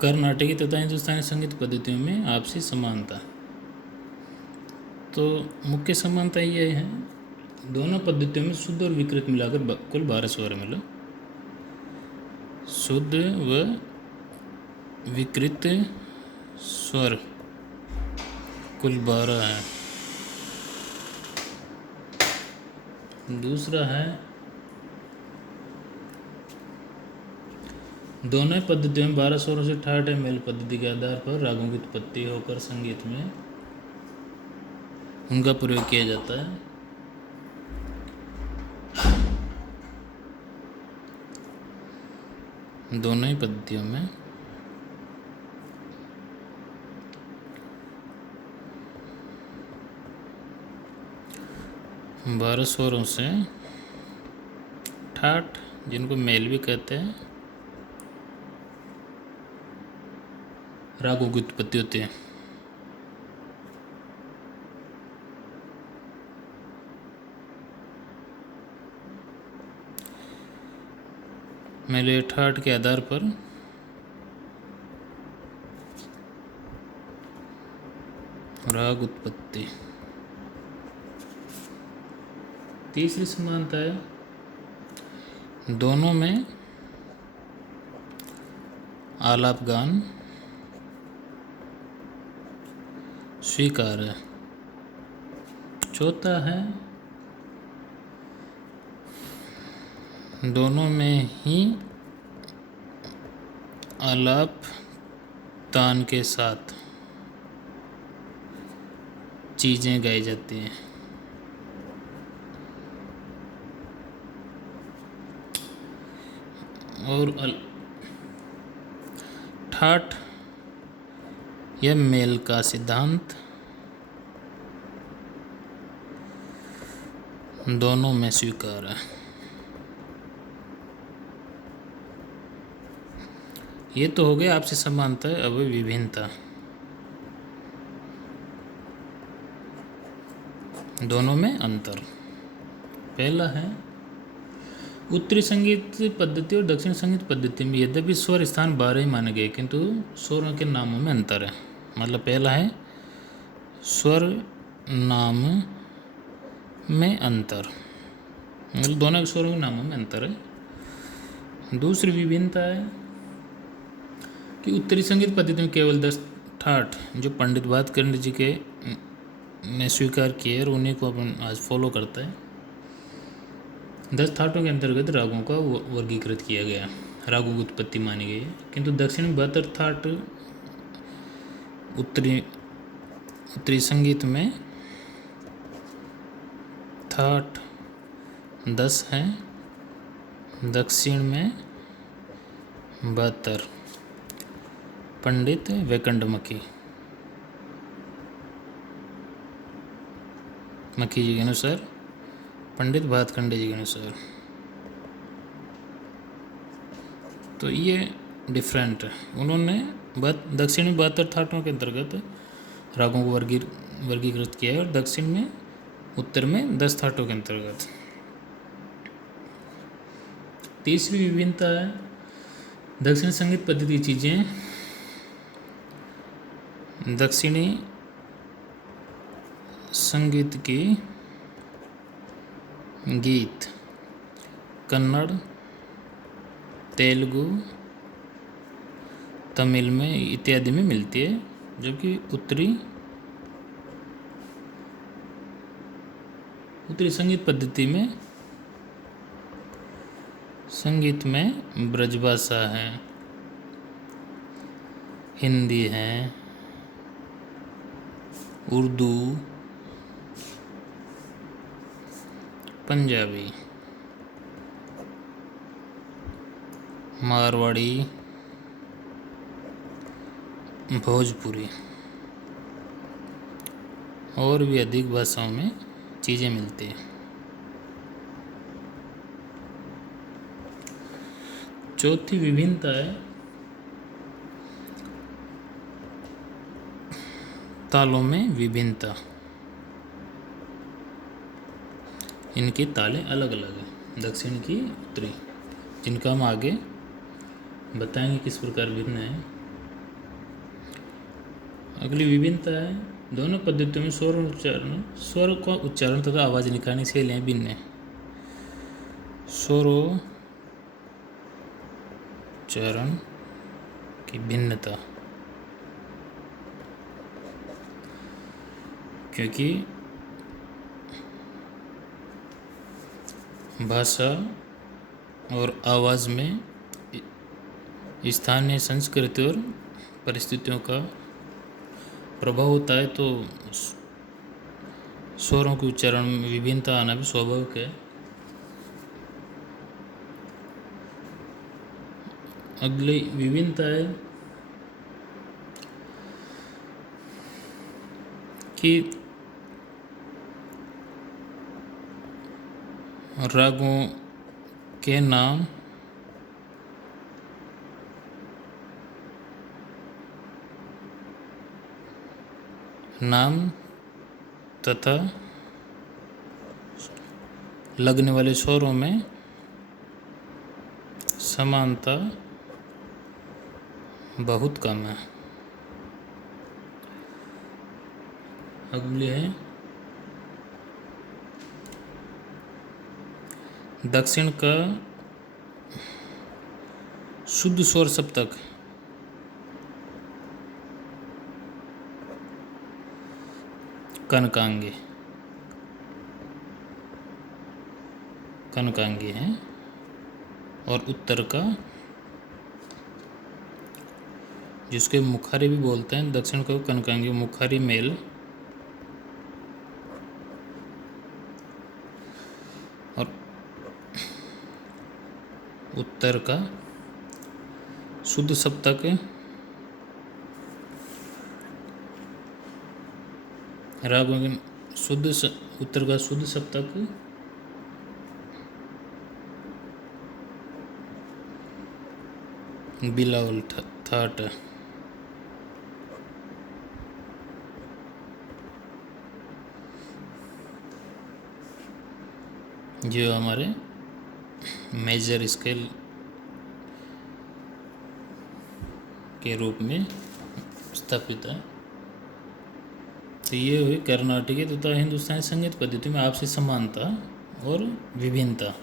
कर्नाटकी तथा हिंदुस्तानी संगीत पद्धतियों में आपसी समानता। तो मुख्य समानता ये है, दोनों पद्धतियों में शुद्ध और विकृत मिलाकर कुल 12 स्वर मिले। शुद्ध व विकृत स्वर कुल 12 है। दूसरा है, दोनों ही पद्धतियों में 12 स्वरों से ठाठ या मेल पद्धति के आधार पर रागों की उत्पत्ति होकर संगीत में उनका प्रयोग किया जाता है। दोनों ही पद्धतियों में बारह स्वरों से ठाठ, जिनको मेल भी कहते हैं, रागों की उत्पत्ति होती है। मेले ठाठ के आधार पर राग उत्पत्ति। तीसरी समानता है, दोनों में आलाप गान स्वीकार है। चौथा है, दोनों में ही आलाप तान के साथ चीज़ें गाई जाती हैं। और ठाठ या मेल का सिद्धांत दोनों में स्वीकार है। ये तो हो गया आपसी समानता। अब विभिन्नता, दोनों में अंतर। पहला है, उत्तरी संगीत पद्धति और दक्षिण संगीत पद्धति में यद्यपि स्वर स्थान 12 ही माने गए, किंतु स्वरों के नामों में अंतर है। मतलब पहला है स्वर नाम में अंतर, मतलब दोनों के स्वरों के नामों में अंतर है। दूसरी विभिन्नता है कि उत्तरी संगीत पद्धति में केवल 10 ठाठ, जो पंडित भातखंडे जी के ने स्वीकार किए और उन्हीं को अपन आज फॉलो करता है, 10 ठाठों के अंतर्गत रागों का वर्गीकृत किया गया, रागों की उत्पत्ति मानी गई है। किंतु दक्षिण में 72 ठाठ उत्तरी संगीत में ठाठ 10 हैं, दक्षिण में 72। पंडित वैकंठ मक्खी जी के अनुसार, पंडित भातखंडे जी के अनुसार। तो ये डिफरेंट है। उन्होंने दक्षिण में 72 ठाठों के अंतर्गत रागों को वर्गीकृत किया है और दक्षिण में, उत्तर में 10 ठाठों के अंतर्गत। तीसरी विभिन्नता है, दक्षिण संगीत पद्धति की चीज़ें दक्षिणी संगीत की गीत कन्नड़, तेलुगु, तमिल में इत्यादि में मिलती है, जबकि उत्तरी संगीत पद्धति में संगीत में ब्रजभाषा है, हिंदी है, उर्दू, पंजाबी, मारवाड़ी, भोजपुरी और भी अधिक भाषाओं में चीज़ें मिलती हैं। चौथी विभिन्नता है, तालों में विभिन्नता। इनकी तालें अलग अलग हैं, दक्षिण की, उत्तरी, जिनका हम आगे बताएंगे किस प्रकार भिन्न है। अगली विभिन्नता है, दोनों पद्धतियों में स्वर का उच्चारण तथा आवाज़ निकालने की शैलियाँ भिन्न हैं। स्वरोच्चारण की भिन्नता, क्योंकि भाषा और आवाज़ में स्थानीय संस्कृति और परिस्थितियों का प्रभाव होता है, तो स्वरों के उच्चारण में विभिन्नता आना भी स्वाभाविक है। अगली विभिन्नता है कि रागों के नाम तथा लगने वाले स्वरों में समानता बहुत कम है। अगली है दक्षिण का शुद्ध स्वर सप्तक कनकांगी है, और उत्तर का, जिसके मुखारी भी बोलते हैं, दक्षिण को कनकांगी मुखारी मेल, और उत्तर का शुद्ध सप्तक रागों के उत्तर का शुद्ध सप्तक बिलावल थाट, जो हमारे मेजर स्केल के रूप में स्थापित है। तो ये हुई कर्नाटकी तथा हिंदुस्तानी संगीत पद्धति में आपसी समानता और विभिन्नता।